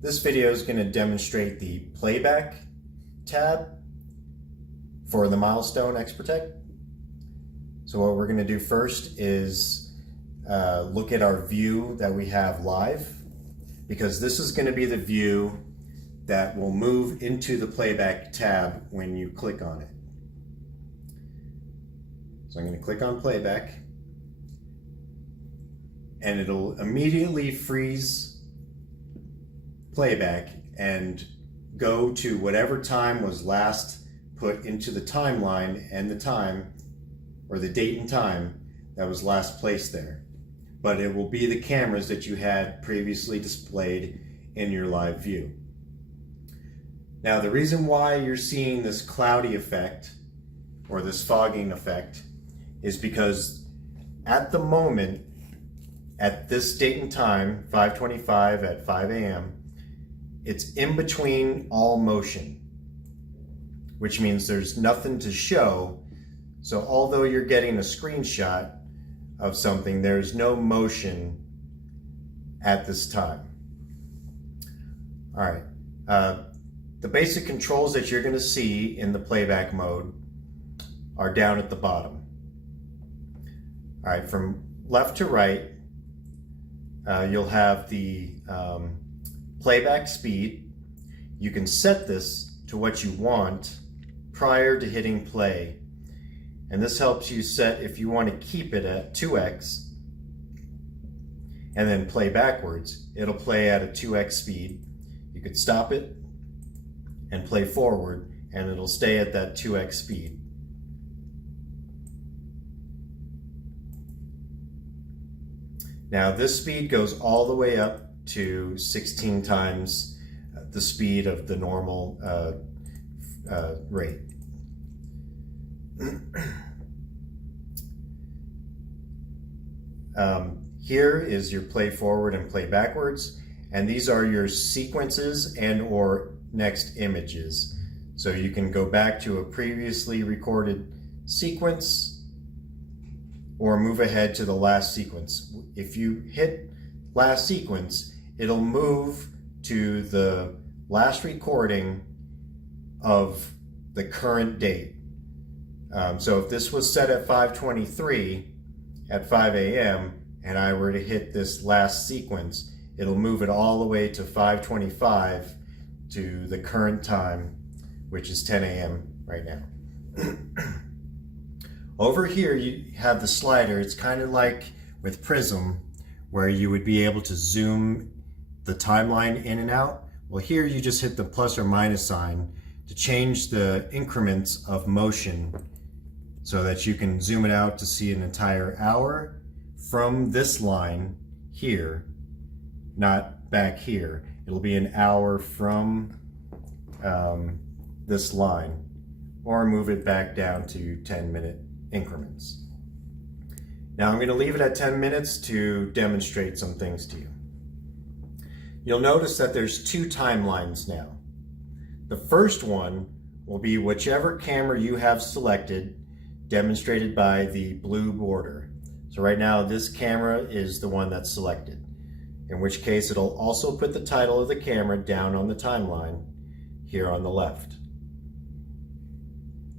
This video is going to demonstrate the Playback tab for the Milestone X-Protect. So what we're going to do first is look at our view that we have live, because this is going to be the view that will move into the Playback tab when you click on it. So I'm going to click on Playback, and it'll immediately freeze Playback and go to whatever time was last put into the timeline and the time, or the date and time that was last placed there. But it will be the cameras that you had previously displayed in your live view. Now, the reason why you're seeing this cloudy effect or this fogging effect is because at the moment, at this date and time, 5:25 at 5 a.m., it's in between all motion, which means there's nothing to show. So although you're getting a screenshot of something, there's no motion at this time. All right. The basic controls that you're going to see in the playback mode are down at the bottom. All right, from left to right, you'll have the playback speed. You can set this to what you want prior to hitting play. And this helps you set if you want to keep it at 2x and then play backwards. It'll play at a 2x speed. You could stop it and play forward, and it'll stay at that 2x speed. Now this speed goes all the way up to 16 times the speed of the normal rate. Here is your play forward and play backwards, and these are your sequences and or next images. So you can go back to a previously recorded sequence or move ahead to the last sequence. If you hit last sequence, it'll move to the last recording of the current date. So if this was set at 5:23 at 5 a.m. and I were to hit this last sequence, it'll move it all the way to 5:25 to the current time, which is 10 a.m. right now. Over here you have the slider. It's kind of like with Prism, where you would be able to zoom the timeline in and out. Well, here you just hit the plus or minus sign to change the increments of motion so that you can zoom it out to see an entire hour from this line here, not back here. It'll be an hour from this line, or move it back down to 10-minute increments. Now I'm going to leave it at 10 minutes to demonstrate some things to you. You'll notice that there's two timelines now. The first one will be whichever camera you have selected, demonstrated by the blue border. So right now this camera is the one that's selected, in which case it'll also put the title of the camera down on the timeline here on the left.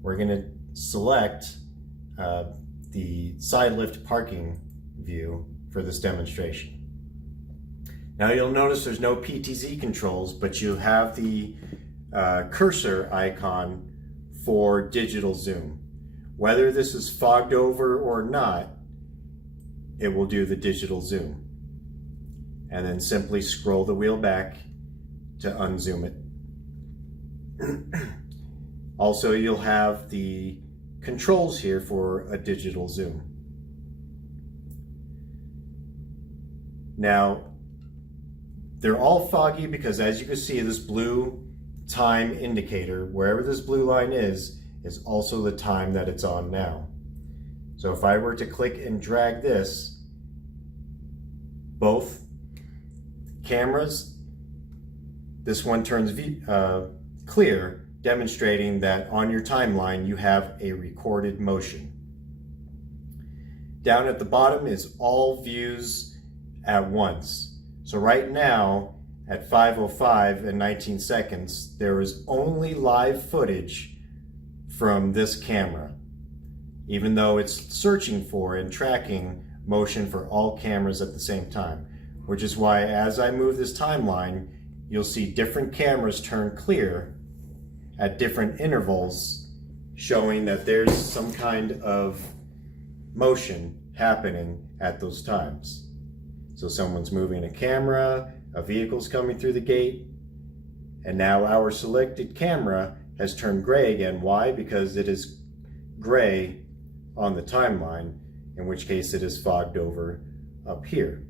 We're going to select the side lift parking view for this demonstration. Now you'll notice there's no PTZ controls, but you have the cursor icon for digital zoom. Whether this is fogged over or not, it will do the digital zoom. And then simply scroll the wheel back to unzoom it. Also, you'll have the controls here for a digital zoom. Now, they're all foggy because, as you can see, this blue time indicator, wherever this blue line is also the time that it's on now. So if I were to click and drag this, both cameras, this one turns clear, demonstrating that on your timeline you have a recorded motion. Down at the bottom is all views at once. So right now, at 5:05 and 19 seconds, there is only live footage from this camera, even though it's searching for and tracking motion for all cameras at the same time, which is why as I move this timeline, you'll see different cameras turn clear at different intervals, showing that there's some kind of motion happening at those times. So someone's moving a camera, a vehicle's coming through the gate, and now our selected camera has turned gray again. Why? Because it is gray on the timeline, in which case it is fogged over up here.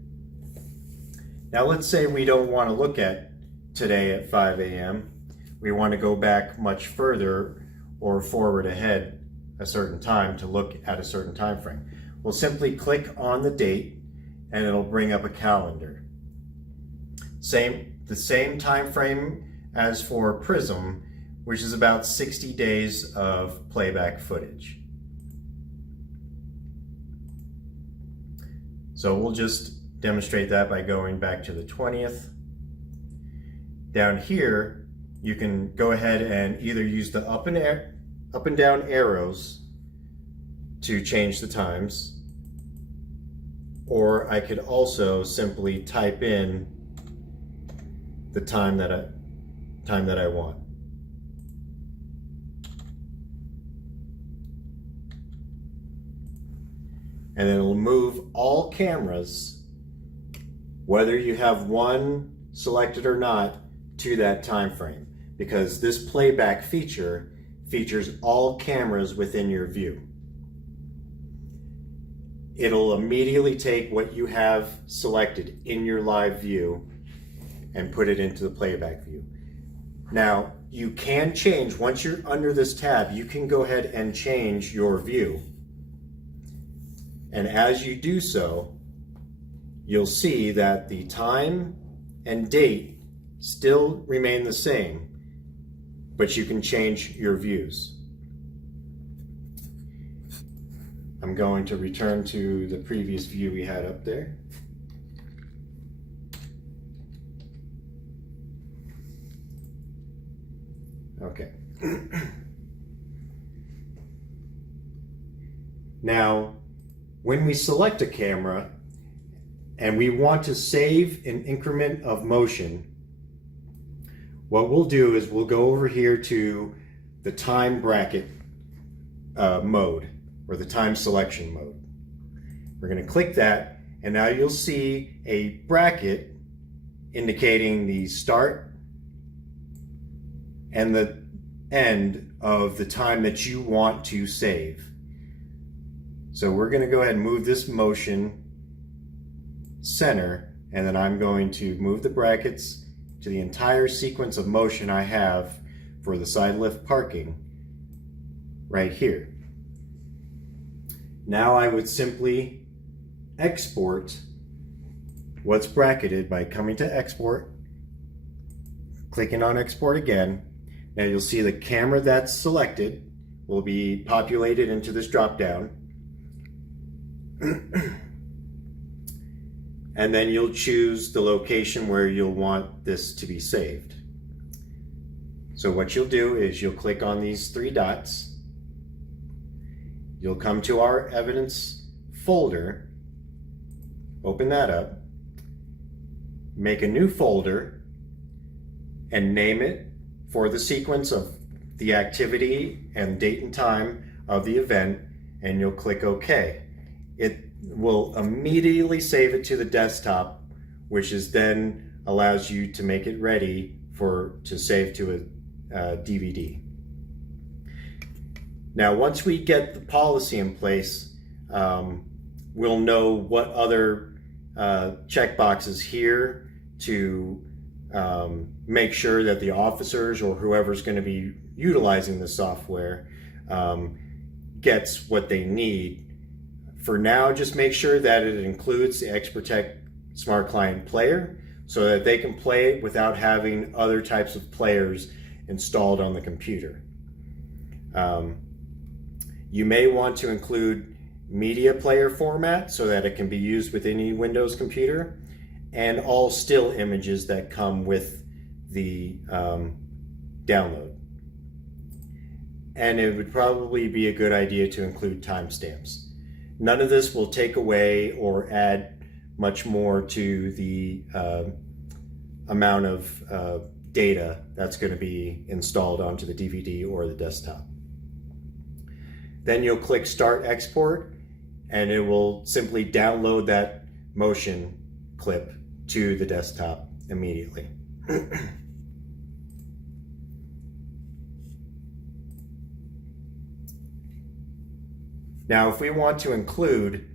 Now let's say we don't want to look at today at 5 a.m. We want to go back much further or forward ahead a certain time to look at a certain time frame. We'll simply click on the date and it'll bring up a calendar. The same time frame as for Prism, which is about 60 days of playback footage. So we'll just demonstrate that by going back to the 20th. Down here, you can go ahead and either use the up and down arrows to change the times, or I could also simply type in the time that I want. And then it'll move all cameras, whether you have one selected or not, to that time frame, because this playback feature features all cameras within your view. It'll immediately take what you have selected in your live view and put it into the playback view. Now, you can change, once you're under this tab, you can go ahead and change your view. And as you do so, you'll see that the time and date still remain the same, but you can change your views. I'm going to return to the previous view we had up there. Okay. Now, when we select a camera and we want to save an increment of motion, what we'll do is we'll go over here to the time bracket mode, or the time selection mode. We're going to click that, and now you'll see a bracket indicating the start and the end of the time that you want to save. So we're going to go ahead and move this motion center, and then I'm going to move the brackets to the entire sequence of motion I have for the side lift parking right here. Now I would simply export what's bracketed by coming to export, clicking on export again. Now you'll see the camera that's selected will be populated into this drop down. And then you'll choose the location where you'll want this to be saved. So what you'll do is you'll click on these three dots. You'll come to our evidence folder, open that up, make a new folder, and name it for the sequence of the activity and date and time of the event, and you'll click OK. It will immediately save it to the desktop, which is then allows you to make it ready to save to a DVD. Now, once we get the policy in place, we'll know what other checkboxes here to make sure that the officers or whoever's going to be utilizing the software gets what they need. For now, just make sure that it includes the XProtect Smart Client Player so that they can play it without having other types of players installed on the computer. You may want to include media player format so that it can be used with any Windows computer, and all still images that come with the download. And it would probably be a good idea to include timestamps. None of this will take away or add much more to the amount of data that's going to be installed onto the DVD or the desktop. Then you'll click Start Export, and it will simply download that motion clip to the desktop immediately. Now, if we want to include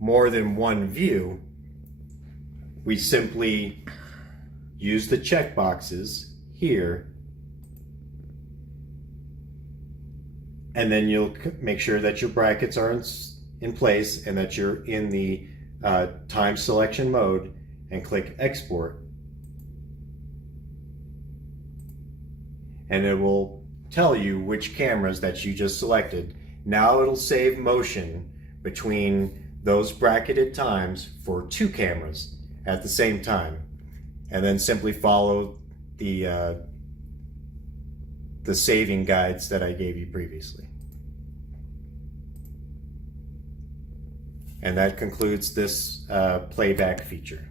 more than one view, we simply use the checkboxes here, and then you'll make sure that your brackets are in place and that you're in the time selection mode, and click Export. And it will tell you which cameras that you just selected. Now it'll save motion between those bracketed times for 2 cameras at the same time, and then simply follow the saving guides that I gave you previously. And that concludes this playback feature.